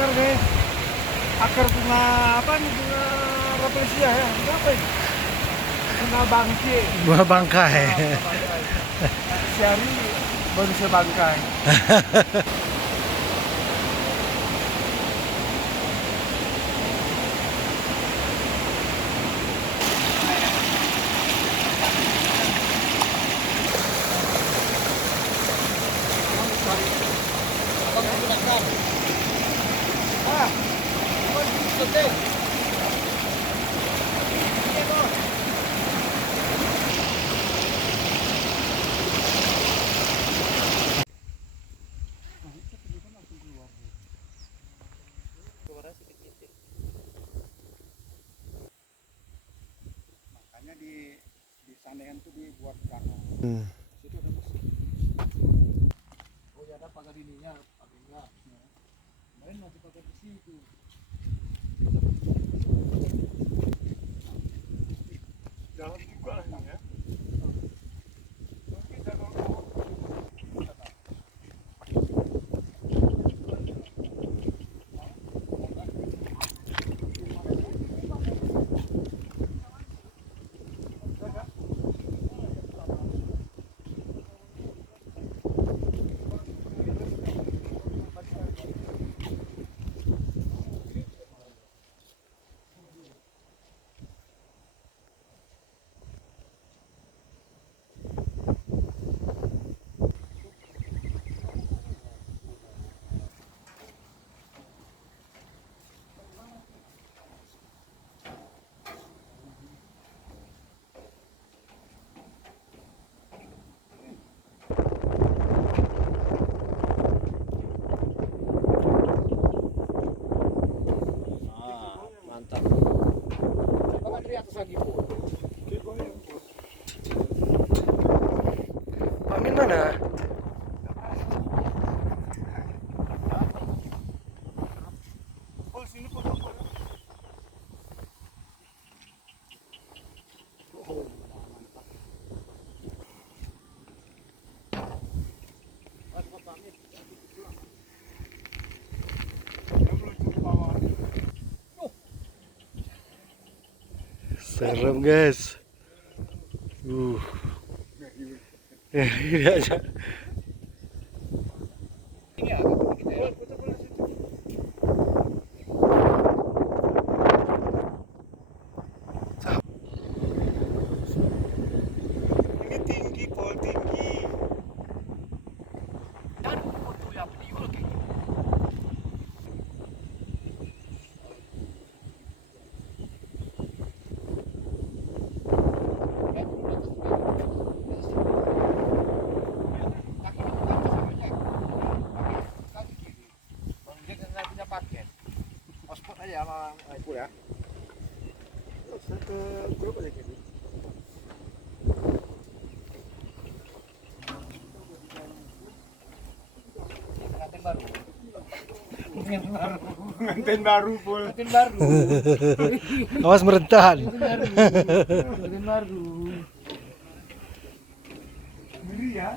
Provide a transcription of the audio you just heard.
akar deh. Akar bunga apa nih, bunga rafflesia ya? Apa ini? Bunga bangkai. Buah bangkai. Bangkai. Sehari baru saya bangkai. Makanya di sandayan tuh dibuat danau. Situ ada mesin. Oh ya, ada pagar ininya, pagar enggak. Kemarin masih pakai besi itu. Dalam juga ini ya. Mungkin danau. Mantap. Coba kan dari atas lagi, Bu. Pak Amin mana? Oh, sini potong. Oh, mantap. Pak Amin. Serem guys. Ini aja. Ini agak kita ya. Ini tinggi, Pol, tinggi. Dan foto ya, video kayak gitu. Hotspot aja sama iPhone ya. Terus ke grup aja gitu. Pengantin baru. Pengantin baru, Pol. Pengantin baru. Awas merentan. Pengantin baru. Ngeri ya.